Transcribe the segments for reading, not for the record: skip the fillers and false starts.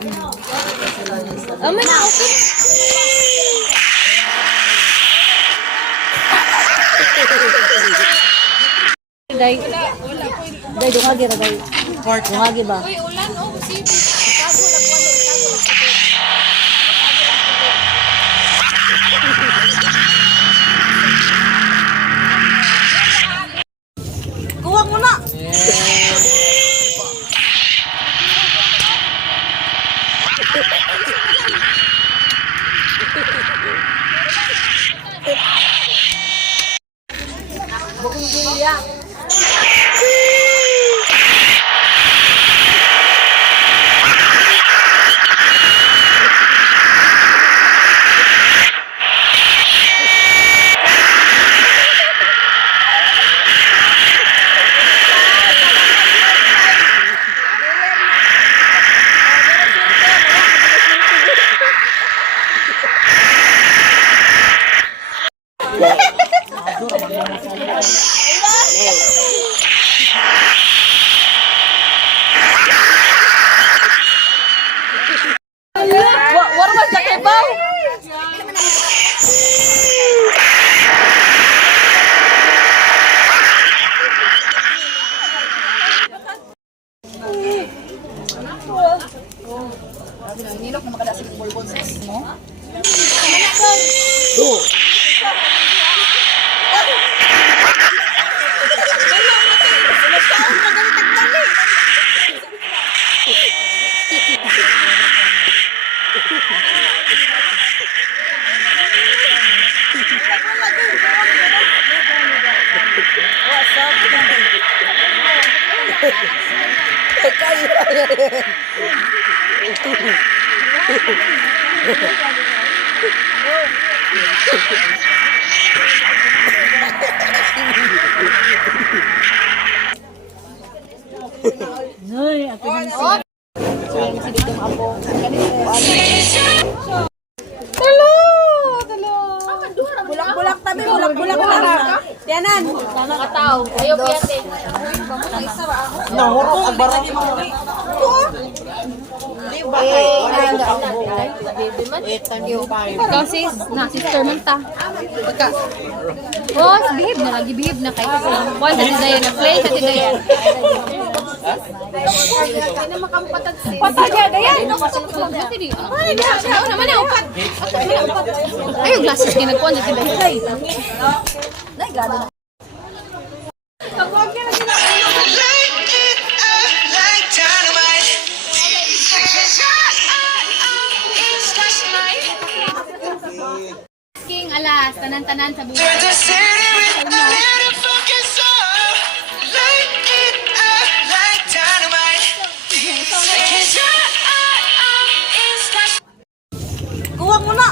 Aman na, okay. Day, dungagi ra day. Dungagi ba? Uy, ulan oh, si Tago lang ko, Tago lang ko. Kuha mo na. Bukong gulya. War man sa kibaw. Nilok na makadasig ng bulbon sa mo. Ay, ako na. Si dito mo apo. Ganito ano. Bulak-bulak tabi, bulak-bulak na. Tiyanan. Sana ka tao. Ayaw piyate. Nahuro ang barang. Ikaw sis, na sister man ta. Pagka. Oh, behave na lagi, behave na kay. Why sa tidayan na play sa tidayan. Hindi na makampatag sis. Patagya dayan. Ay, daw naman na upat. Ay, glasses kay nagkuan sa tidayan. Nay, gado na. King alas, tanan-tanan sa buhay. Kuha mo na.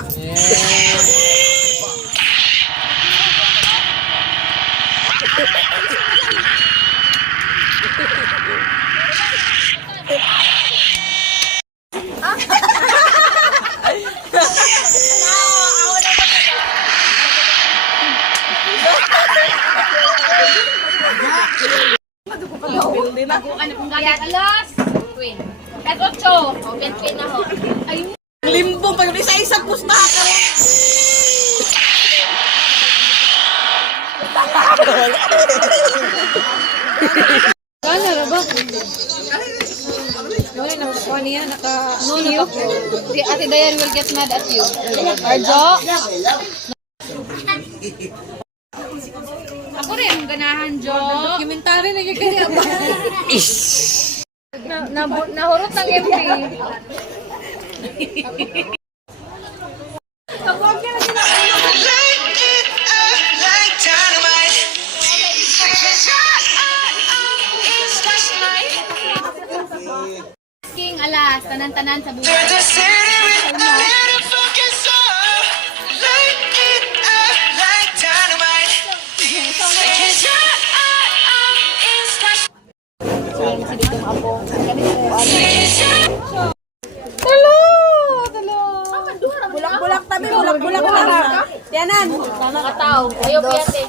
Ano kung galing alas? Queen. At 8. O, queen na ho. Ay, Limbo pag isa-isa pusta ka. Kala na ba? Wala na ko niya naka-new. Si Ate Dayan will get mad at you. Arjo? Ako rin, ganahan, Jo. Dokumentary na yung kanya ba? Nahurot ng MP. King alas, tanan-tanan sa buhay. Si dito mo apo. Ganito ano. Bulak-bulak tabi, bulak-bulak na. Tiyanan. Sana ka tao. Ayaw piyate.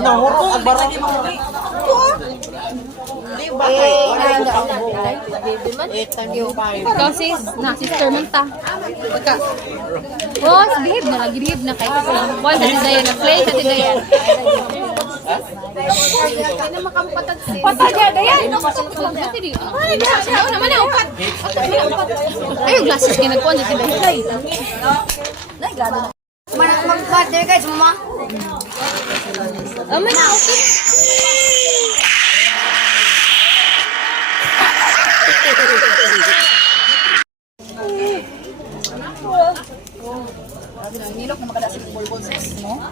Nahuro ang barang. Ikaw sis, na sister man ta. Pagka, boss, behave na lagi, behave na kayo. Wala sa tidayan, na-play sa tidayan. Hindi na makampatag sis. Patag yan, dayan. Ay, naman na, upat. Ay, yung glasses kayo nagkuhan sa tidayan. Nay, gado na. Mag-partner guys, mama. Aman na, okay. Nilok na makadasig ng ball sis, no?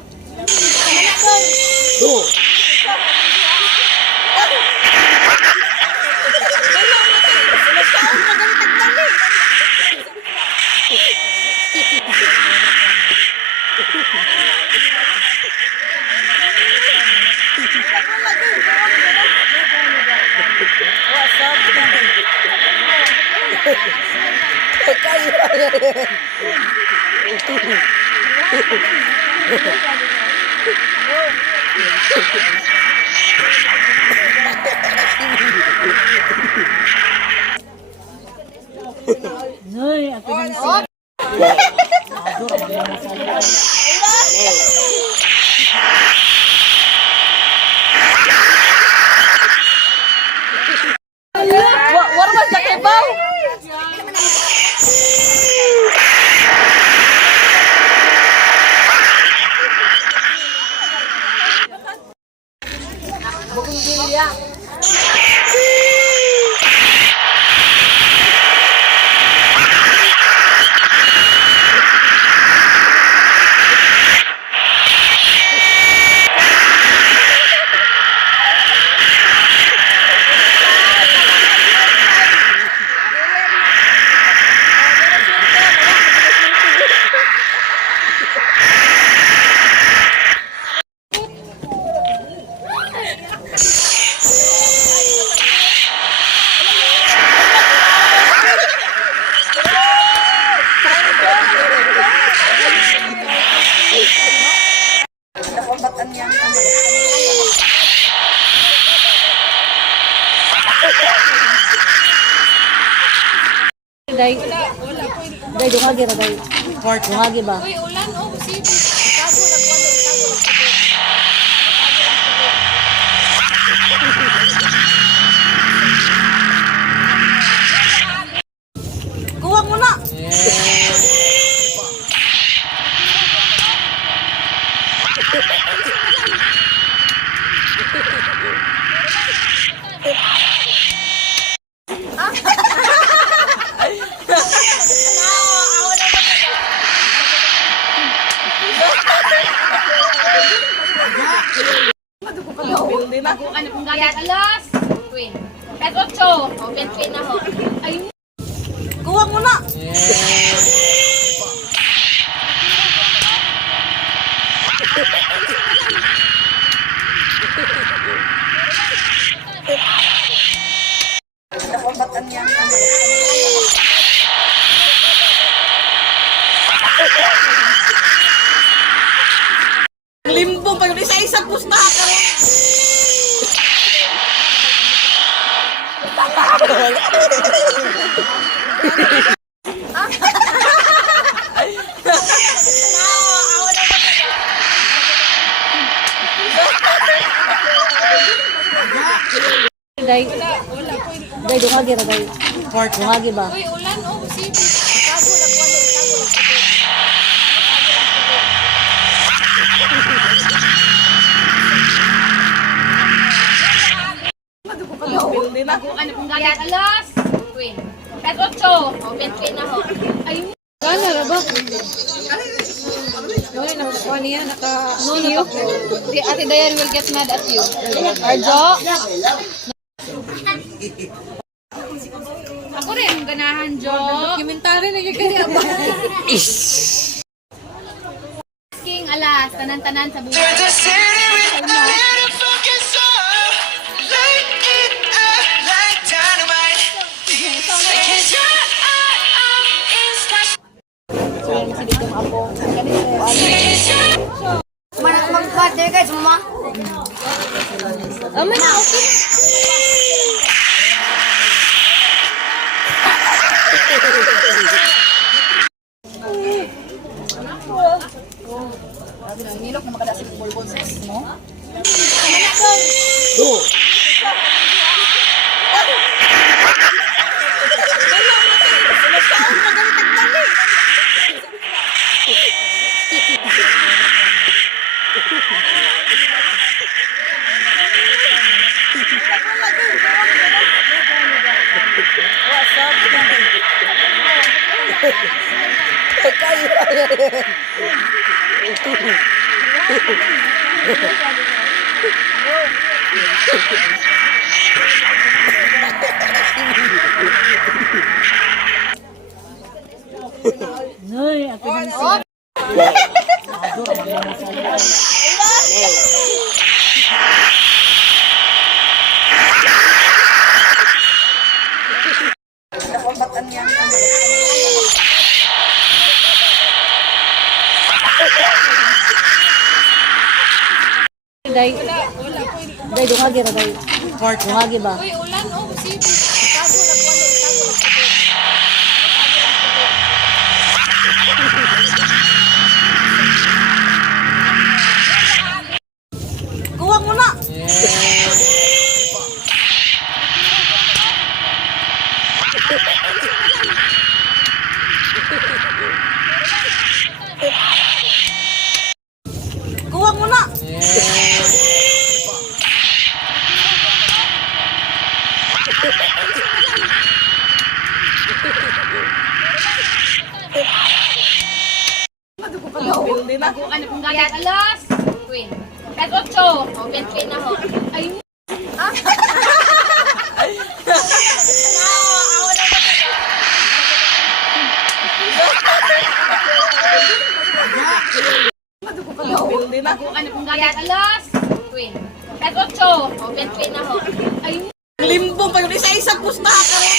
War man sa kebaw. Day. Day, dungagi ra day. Dungagi ba? Uy, ulan, oh, si Kuha mo na. ano kung galit alas? Queen. Pet 8. O, pet queen na ho. Ay, Kuha mo na. Limbong pag isa-isa pusta ka. Day. Day, dungagi ra day. Dungagi ba? uy, ulan, oh, si ano kung galit alas? Queen. Pet 8. O, pet queen na ho. Ay, Gana ra ba? Ay, nakakuha niya, no, no, the Ate Dayan will get mad at you. Arjo? Ako rin, ganahan, Jo. Dokumentary na yung ba? King alas, tanan-tanan sa buhay. Mag-partner guys, mama. Aman na, okay. Noy, ako na Day, day, dungagi ra day. Dungagi ba? Uy, ulan, oh, si Kuha mo na. Kuha mo na. Ano kung galing alas? Queen. Kahit 8. O, 20 na ho. Ay, ano kung galing alas? Queen. Kahit 8. O, 20 na ho. Ay, Limbong pa yun. Isa-isang pustaka rin.